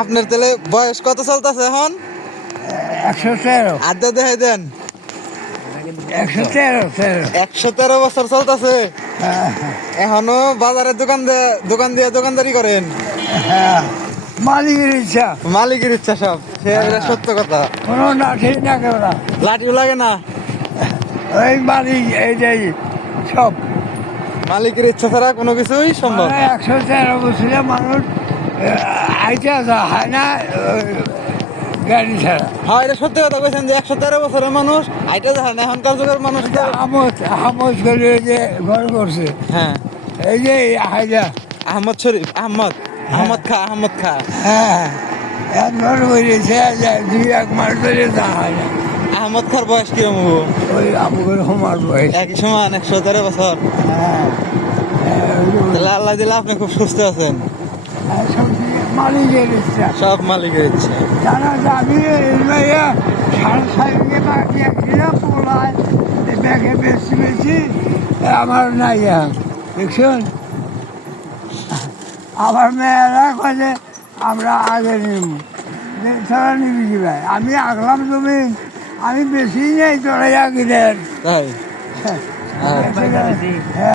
আপনার তাহলে বয়স কত চলতেছে এখন? 113। আড্ডা দেখাই দেন। 113। 113 বছর চলতেছে। এখনো বাজারে দোকান দিয়ে দোকানদারি করেন? হ্যাঁ, মালিকের ইচ্ছা। মালিকের ইচ্ছা সব, সে এটা সত্য কথা। কোনো লাঠি না কেউ না, লাঠিও লাগে না, ওই মালিক এইটাই সব। মালিকের ইচ্ছা ছাড়া কোনো কিছুই সম্ভব মানে না। 113 বছরে মানুষ আইতে আসা হয় না গাড়ি ছাড়া। হ্যাঁ, এটা সত্যি কথা কইছেন যে 113 বছরের মানুষ আইটা যায় না। এখনকার যুগের মানুষ তো আমোদ করে যে ঘর করছে, হ্যাঁ, এই যে হাইজা। আহমদ শরীফ, আহমদ খা। হ্যাঁ, এক ঘর করেছে, 2-1 মাস ধরে তা হয় না। আহমদ খার বয়স কিরম হবো? ওই আমগুলো সমার বয়স। একই সমান, 113 বছর। হ্যাঁ, তাহলে আল্লাহ দিলে আপনি খুব সুস্থ আছেন। সব মালিকের ইচ্ছা। সব মালিকের ইচ্ছা। জানা যাবি সাড়ে 6 বাকি একদিনা পোলায় ব্যাগে বেশি আমার নাই এখন, দেখছেন। আমার মেয়েরা কাজে আমরা আগে নিব, তারা নিবি কি ভাই? আমি আগলাম জমি, আমি বেশি নেই তোরা আগে দেন। তাই? হ্যাঁ।